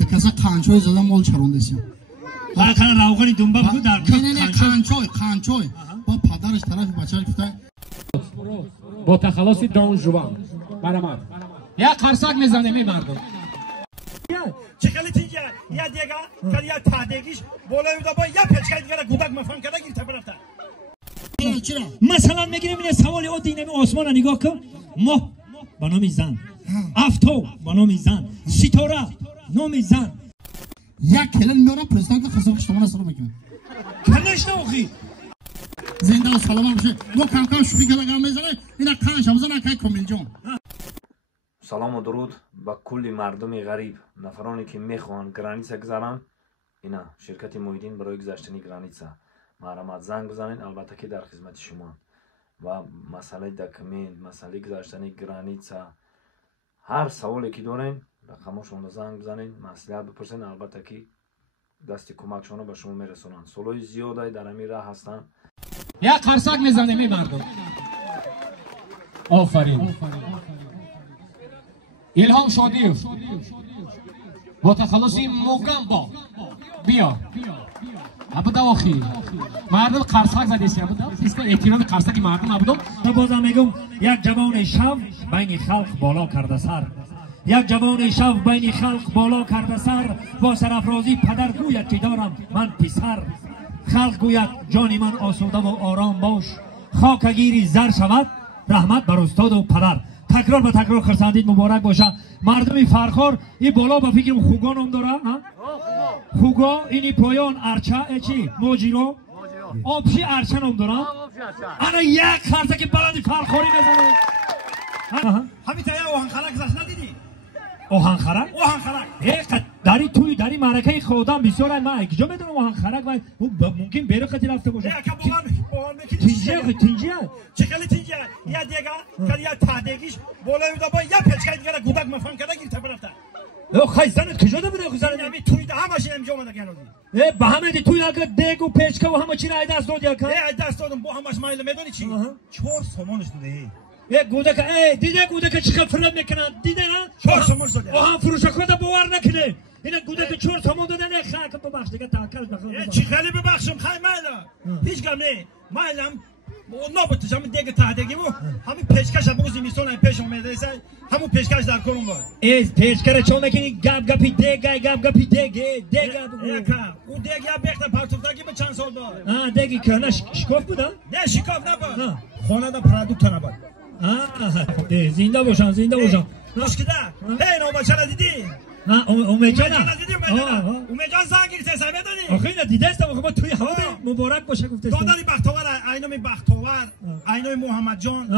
دکسه قانچوی زدم مال چروندسیم بالاخره روغنی دنبال بود در قانچوی با پدرش طرف بچه گفته با تخلص دان جوان برآمد یا قرصک میزنه می مردم چه خیلی تیجه یا دیگه کلی یا تادگیش بالای اون با یا پچکای دیگه گودک مفهوم کرده گیرته برفته چرا مثلا میگیریم این سوال او دینه آسمان رو نگاه کن ماه با نام زن افتو با نام زن ستاره نام زن یک کلن میارم پرزیدنت خسرو شما سر میکنه کلش نوخی زنده و سلام باشه ما کم شوخی کردم میزنه اینا کانش همزن که کامل جان سلام و درود با کل مردم غریب نفرانی که میخوان گرانیسا گذارن اینا شرکت محیدین برای گذاشتن گرانیسا مرامت زنگ بزنین البته که در خدمت شما و مسئله دکمنت مسئله گذاشتن گرانیسا هر سوالی که دارین رقمشون زنگ بزنین مصلحت بپرسین البته که دست کمکشون به شما میرسونن سولای زیادی در همین راه هستن یا قرصک میزنه می مردم آفرین الهام شادیف با تخلصی موگم با بیا ابدا آخی مردم قرصک زدیسی ابدا اسم احترام قرصک مردم ابدا و بازم میگم یک جوان شب بین خلق بالا کرده سر یک جوان شب بین خلق بالا کرده سر با سرافرازی پدر گوید که دارم من پسر خلق گوید جان من آسوده و آرام باش خاکگیری زر شود رحمت بر استاد و پدر تکرار به تکرار خرسندید مبارک باشه مردمی فرخار این بالا با فکرم خوگا نام داره خوگا اینی پایان ارچه چی موجیرو آبشی ارچه نام داره انا یک خرسه که بلندی فرخاری بزنه همین تایی اوهن خلق زش ندیدی اوهن خرق داری توی داری معرکه خودم بسیار من کجا میدونم اوهن خرق و ممکن بره خطی رفته باشه تینجیه چه خیلی تینجیه یا دیگه کلی یا تادگیش بالای اون با یا پچکای دیگه گودک مفهوم کرده گیرته برفته او خیلی زنت کجا ده بوده زنت همین توی ده همش اینجا اومده گنودی به همه دی توی اگه دیگ و پچکا و همه چی را دست داد یا که دست دادم با همش مایل میدونی چی 4 سومونش داده یک گودک دیده گودک چقدر فرم میکنن دیده نه 4 سومون داده آها فروشکو ده باور نکنه اینا گودک 4 سومون دادن یک خاک ببخش دیگه تاکل بخوام چی خیلی ببخشم خیلی مایلا هیچ گم نه مایلم نابود جام دیگه تادگیمو همین پیشکش بروزی میسون پیش اومده است همون پیشکش در کنم با از پیشکش چون میکنی گپ دیگه اون دیگه بخت پارتوفاگی به چند سال بود دیگه کنه شکاف بود نه شکاف نبود خانه دا پروداکت نبود زنده باشن مشکده هی نو بچه دیدی اومجان زنگ گرفته سر بدونی آخه اینا دیده است ما توی هوا مبارک باشه گفته داداری بختاور اینامی بختاور اینامی محمد جان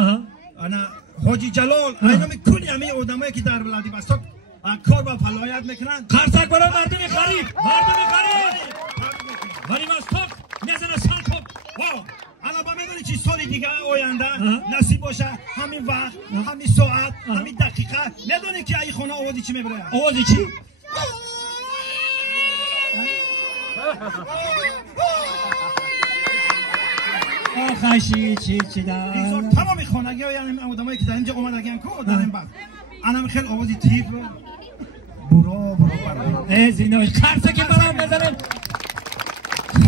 انا حاجی جلال اینامی کلی همه آدمایی که در ولادی بستان کار با فلاحیت میکنن قرصک برای مردم غریب ولی مستاق نزنه سال خود واو الان با میدونی چی سالی دیگه آینده نصیب باشه همین وقت همین ساعت همین دقیقه میدونی که ای خونه آوازی چی میبره آوازی چی؟ آخشی چی در تمامی خانگی ها یعنی آدمایی که در اینجا اومدگن که در این وقت انا خیلی آوازی تیپ برو برای زینه خرسه که برام بزنیم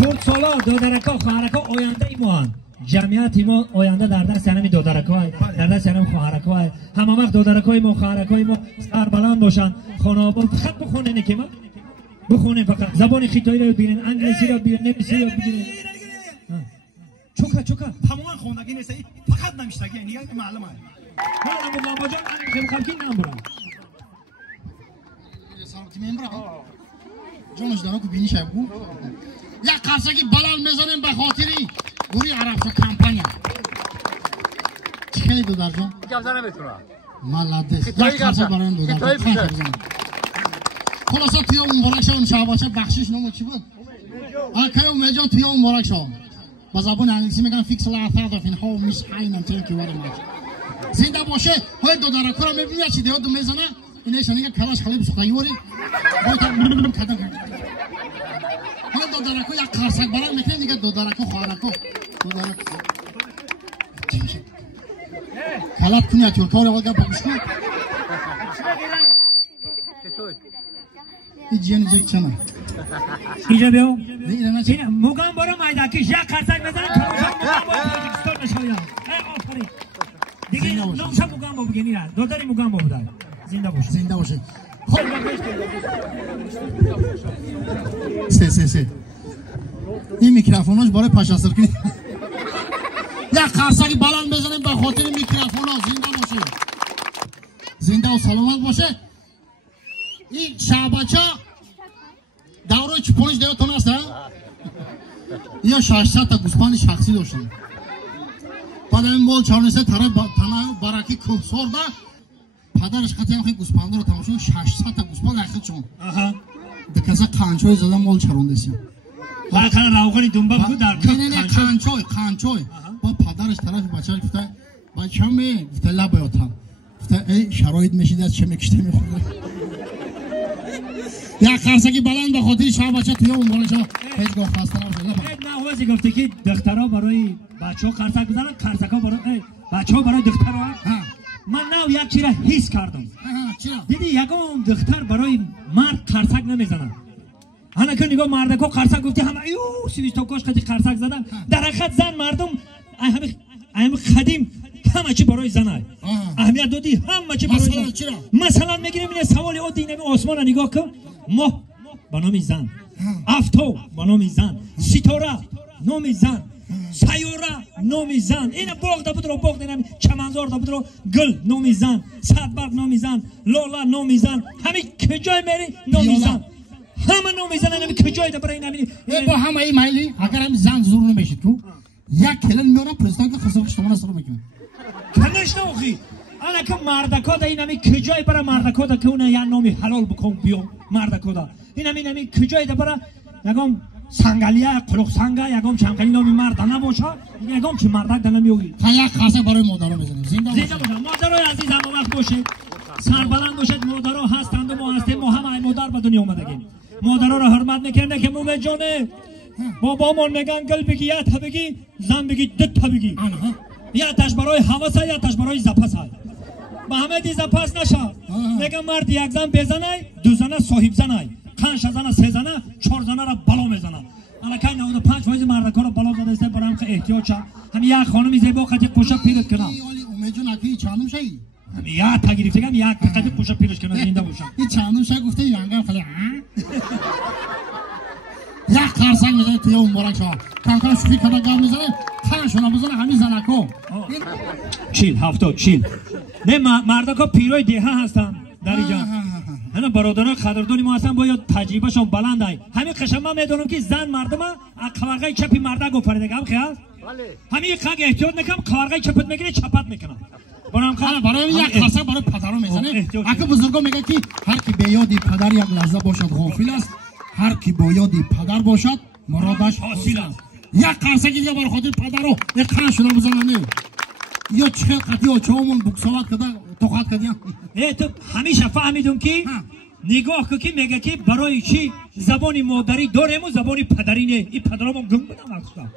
خورد سالا دادرکا خواهرکا آینده ای ما هم جمعیت ما آینده در دست همین دادرکا های در دست همین خواهرکا های همه وقت دادرکای ما خواهرکای ما سربلند باشن خانابان فقط بخونین که ما بخونین فقط زبان خیتایی رو ببینین انگلیسی رو ببینین نمیسی رو ببینین چوکا تمام خوندگی نیست فقط نمیشتگی نگاه که معلومه من بابا جان خیلی خلکی نمیبرم سلامتی میمبرم جانش دارم که بینی شب بود یک قرصکی بلند میزنیم به خاطری گوری عربشا کمپانیا چی خیلی دو در جان؟ گفته نمیتونم ملدست یک قرصک برایم دو در جان خلاصا توی اون مبارک شا اون شعباشه بخشیش نامو چی بود؟ که اون جان توی اون مبارک شا با زبان انگلیسی میگن فیکس لا ثالث فین هاو میس هاینم تانکی وری ماچ زنده باشه های دو در کورا میبینی چی دیو دو میزنه اینه شنیگه کلاش خالی بسو خیوری باید کدام های دو درکو یک قرصک برام میکنه دیگه دو درکو خواهرکو دو درکو کلات کنی اتور کاری آقا گفت بگوش کن جن جک چنا اینجا بیو دیگه نه چی موگام برو مایداکیش یک قرصک بزن موگام برو استاد نشویا آفرین دیگه نامشا موگام با بگینی را دولتاری موگام با بودن زنده باشه خب سه این میکروفوناش برای پشاسر کنی یک قرصک بلند بزنیم به خاطر میکروفونا زنده باشه زنده و سلامت باشه این شعبچه دوره چپونش دیوتون هست یا 600 تا گوسپند شخصی داشتن بعد این مول چارنسه تنه برکی کمسور ده پدرش خطی هم خیلی گوسپنده رو تماشون 600 تا گوسپند اخید چون دکسه قنچوی زده مول چاروندسیم بالاخره روغنی دنبال بود در نه قنچوی با پدرش طرف بچه گفته بچه همه گفته لبایاتم گفته ای شرایط میشید از چه میکشته میخورده یک خرسکی بلند به خاطر شما بچه توی اون بانشا هیچگاه خسته نباشه نه واسه گفته که دخترها برای بچه ها خرسک بزنن خرسک ها برای بچه ها برای دخترها من نه یک چی را حس کردم دیدی یکم دختر برای مرد خرسک نمیزنن انا که نگاه مردکو خرسک گفتی همه ایو سویش تو کاش خرسک زدن در حقیقت زن مردم همه خدیم همه چی برای زنای اهمیت دادی همه چی برای زن مثلا میگیریم این سوال او دینه آسمان را نگاه کن ماه به نام زن افتو به نام زن ستاره نام زن سیاره نام زن این باغ دا بود رو باغ دینم چمنزار دا بود رو گل نام زن صدبرگ نام زن لاله نام زن همه کجای میری نام زن همه نام زن همه کجای دا برای نمی با همه این مایلی اگر هم زن زور نمیشید تو یک کلن میارم پرستان که خسرو شما نسرو میکنه کنش نوخی انا که مردکا دا این همی کجای برای مردکا دا که اونه یا نامی حلال بکن بیو مردکا دا این همی کجای دا برای یکم سنگلیه قلوق سنگه یکم چمقلی نامی مرد نباشه یکم چی مردک دا نمیوگی تا یک خرسه برای مادرها میزنیم زنده باشه مادرهای عزیز هم وقت باشید سربلند باشید مادرها هستند و ما هستیم ما همه مادر به دنیا اومدگیم مادرها رو حرمت میکنه که مومه جانه بابامون میگن گل بگی یا تا بگی زن بگی دت تا بگی یا تاش برای حواس یا تاش برای زپس های با همه دی زپس نشه میگن مرد یک زن بزنه دو زنه صاحب زنه 5 زنه 3 زنه 4 زنه را بالا میزنه انا کای 95% مردکا رو بالا زده است برام که احتیاج شه هم یک خانمی زیبا قد پوشا پیرت کنه امید جون اکی چانم شایی هم یا تا گرفتگم یک قد پوشا پیرش کنه زنده باشم این چانم شای گفته یانگا خاله یک خرسک میزنه توی اون مبارک شما کانکان شوخی کنه گام میزنه خانشونا بزنه همین زنکو چیل هفتاد چیل نه مردکا پیروی دیه هستن در اینجا هنه برادران قدردانی ما هستن باید تجربه شون بلند های همین قشم من میدونم که زن مردم قوارگای چپی مردک گفریده هم خیال همین قگ احتیاط نکم قوارگای چپت میگیره چپت میکنم برای یک خرسک برای پدرو میزنه اگه بزرگا میگه که هر کی به یادی پدر یک لحظه باشد غافل است هر کی با یادی پدر باشد مرادش حاصل است یک قرصکی دیگه برای خاطر پدر رو یک خانشونا بزنه یا چه قطعی ها چهامون بکسوات کده توقعات کده نه تو همیشه فهمیدم که نگاه که میگه که برای چی زبان مادری داریم و زبان پدری نه این پدرامون گم بودم اصلا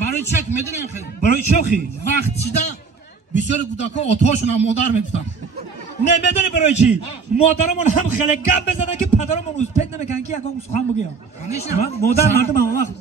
برای چک میدونیم خیلی برای چخی وقت چیده بسیار کودکا آتاشون هم مادر میفتن نه میدونی برای چی مادرمون هم خیلی گپ بزنن که پدرمون اوز پید نمیکنن که یکم سخن بگیم مادر مردم هم وقت